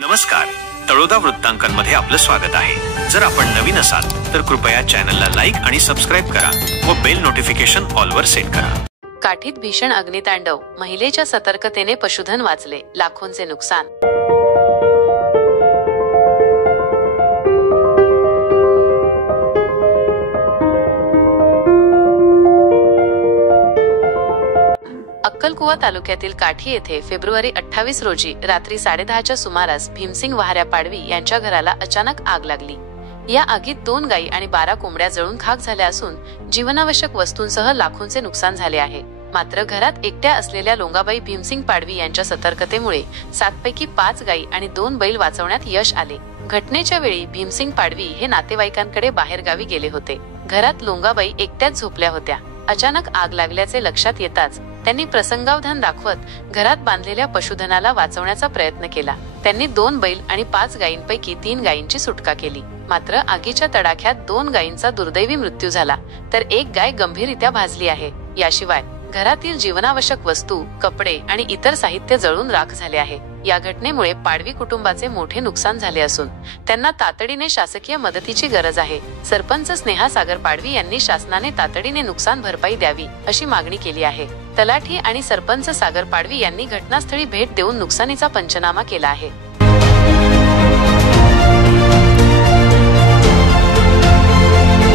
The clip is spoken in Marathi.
नमस्कार, तळोदा वृत्तांकनमध्ये आपलं स्वागत आहे। जर आपण नवीन असाल तर कृपया चॅनलला लाईक आणि सबस्क्राइब करा व बेल नोटिफिकेशन ऑल वर सेट करा। काठीत भीषण अग्नितांडव, महिलेच्या सतर्कतेने पशुधन वाचले, लाखोंचे नुकसान। अक्कलकुवा तालुक्यातील काठी येथे फेब्रुवारी 28 रोजी रात्री 10:30च्या सुमारास भीमसिंग वहाऱ्या पाडवी यांच्या घराला अचानक आग लागली। या आगीत 2 गायी आणि 12 कोंबड्या जळून खाक झाल्या असून जीवनावश्यक वस्तूंसह लाखोंचे नुकसान झाले आहे। मात्र घरात एकट्या असलेल्या लोंगाबाई भीमसिंग पाडवी यांच्या सतर्कतेमुळे 7 पैकी 5 गायी आणि 2 बैल वाचवण्यात यश आले। घटनेच्या वेळी भीमसिंग पाडवी हे नातेवाईकांकडे बाहेरगावी गेले होते। घरात लोंगाबाई एकट्याच झोपल्या होत्या। अचानक आग लागल्याचे लक्षात येताच त्यांनी प्रसंगावधान दाखवत घरात बांधलेल्या पशुधनाला वाचवण्याचा प्रयत्न केला। त्यांनी 2 बैल आणि 5 गायींपैकी 3 गायींची सुटका केली। मात्र आगीच्या तडाख्यात 2 गायींचा दुर्दैवी मृत्यू झाला तर 1 गाय गंभीररित्या भाजली आहे। याशिवाय घरातील जीवनावश्यक वस्तू, कपडे आणि इतर साहित्य जळून राख झाले आहे। या घटनेमुळे पाडवी कुटुंबाचे मोठे नुकसान झाले असून त्यांना तातडीने शासकीय मदतीची गरज आहे। सरपंच स्नेहा सागर पाडवी यांनी शासनाने तातडीने नुकसान भरपाई द्यावी अशी मागणी केली आहे। तलाठी आणि सरपंच सागर पाडवी यांनी घटनास्थळी भेट देऊन नुकसानीचा पंचनामा केला आहे।